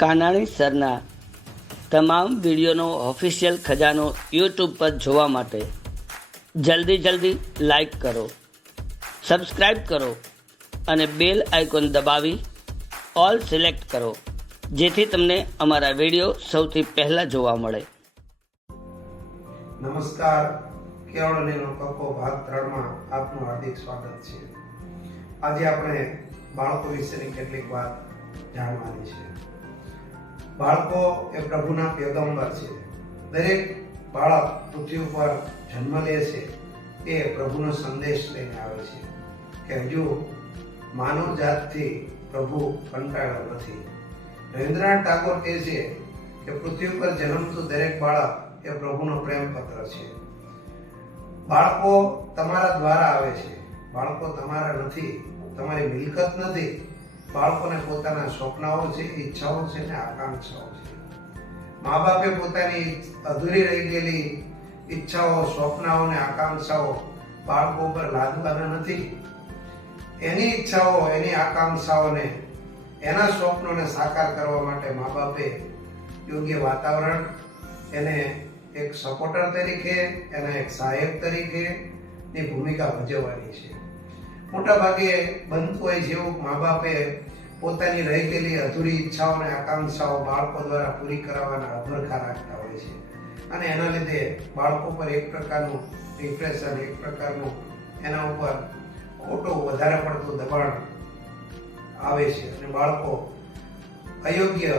કાનાણી સરના તમામ વિડીયોનો ઓફિશિયલ ખજાનો યુટ્યુબ પર જોવા માટે જલ્દી લાઈક કરો, સબસ્ક્રાઈબ કરો અને બેલ આઇકોન દબાવી ઓલ સિલેક્ટ કરો, જેથી તમને અમારા વિડીયો સૌથી પહેલાં જોવા મળે. નમસ્કાર, કેળવણીનો કપ્પો ભાગ 3 માં આપનું હાર્દિક સ્વાગત છે. આજે આપણે બાળકો વિશેની કેટલીક વાત જાણવાની છે. બાળકો એ પ્રભુના પેગમ્બર છે. દરેક બાળક પૃથ્વી ઉપર જન્મ લે છે એ પ્રભુનો સંદેશ લઈને આવે છે કે હજુ માનવ જાતથી પ્રભુ કંટાળ્યો નથી. રવિન્દ્રનાથ ટાગોર કહે છે કે પૃથ્વી પર જન્મતું દરેક બાળક એ પ્રભુનો પ્રેમ પત્ર છે. બાળકો તમારા દ્વારા આવે છે. બાળકો તમારા નથી, તમારી મિલકત નથી. બાળકોને પોતાના સ્વપ્નાઓ છે, ઈચ્છાઓ છે ને આકાંક્ષાઓ છે. મા બાપે પોતાની અધૂરી રહી ગયેલી ઈચ્છાઓ, સ્વપ્નાઓ ને આકાંક્ષાઓ બાળકો પર લાદવાના નથી. એની ઈચ્છાઓ, એની આકાંક્ષાઓને, એના સ્વપ્નોને સાકાર કરવા માટે મા બાપે યોગ્ય વાતાવરણ, એને એક સપોર્ટર તરીકે, એના એક સહાયક તરીકે ની ભૂમિકા ભજવવાની છે. મોટા ભાગે બનતું હોય છે એવું, મા બાપે પોતાની રહી ગયેલી અધૂરી ઈચ્છાઓ અને આકાંક્ષાઓ બાળકો દ્વારા પૂરી કરાવવાના અભરખા રાખતા હોય છે અને એના લીધે બાળકો પર એક પ્રકારનું ડિપ્રેશન, એક પ્રકારનું એના ઉપર ખોટું વધારે પડતું દબાણ આવે છે અને બાળકો અયોગ્ય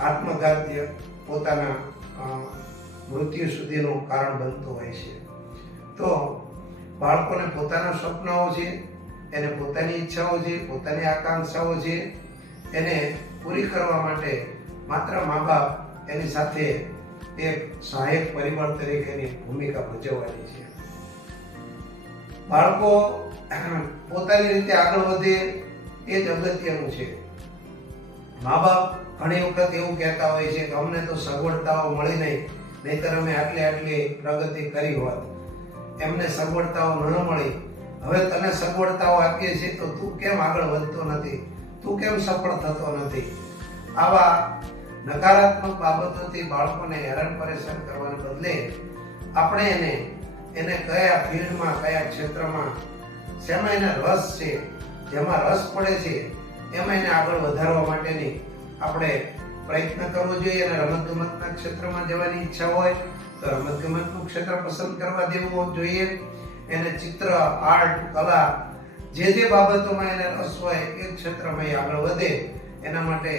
આત્મઘાતી પોતાના મૃત્યુ સુધીનું કારણ બનતું હોય છે. તો બાળકોને પોતાના સપનાઓ છે, એને પોતાની ઈચ્છાઓ છે, પોતાની આકાંક્ષાઓ છે, એને પૂરી કરવા માટે માત્ર મા બાપ એની સાથે એક સહાયક પરિબળ તરીકેની ભૂમિકા ભજવવાની છે. બાળકો પોતાની રીતે આગળ વધે એ જ અગત્યનું છે. મા બાપ ઘણી વખત એવું કહેતા હોય છે કે અમને તો સગવડતાઓ મળી નહીં, નહીતર અમે આટલી પ્રગતિ કરી હોત. એમને સગવડતાઓ ન મળી, હવે તને સગવડતાઓ આપીએ છીએ તો તું કેમ આગળ વધતો નથી, તું કેમ સફળ થતો નથી. આવા નકારાત્મક બાબતોથી બાળકોને હેરાન પરેશાન કરવાને બદલે આપણે એને કયા ફિલ્ડમાં, કયા ક્ષેત્રમાં, શેમાં એને રસ છે, જેમાં રસ પડે છે એમાં એને આગળ વધારવા માટેની આપણે પ્રયત્ન કરવો જોઈએ. અને રમતગમતના ક્ષેત્રમાં જવાની ઈચ્છા હોય તો રમતગમતનું ક્ષેત્ર પસંદ કરવા દેવું જોઈએ. એને ચિત્ર, આર્ટ, કલા, જે બાબતોમાં એને રસ હોય એ ક્ષેત્રમાં એ આગળ વધે. એના માટે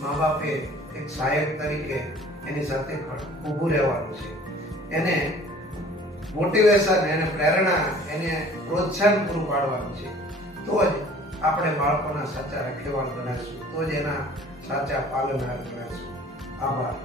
મા બાપે એક સહાયક તરીકે એની સાથે ઊભું રહેવાનું છે. એને મોટિવેશન, એને પ્રેરણા, એને પ્રોત્સાહન પૂરું પાડવાનું છે. તો જ આપણે બાળકોના સાચા રખેવાળ બનાવીશું, તો જ એના સાચા પાલનહાર બનાવીશું. આભાર.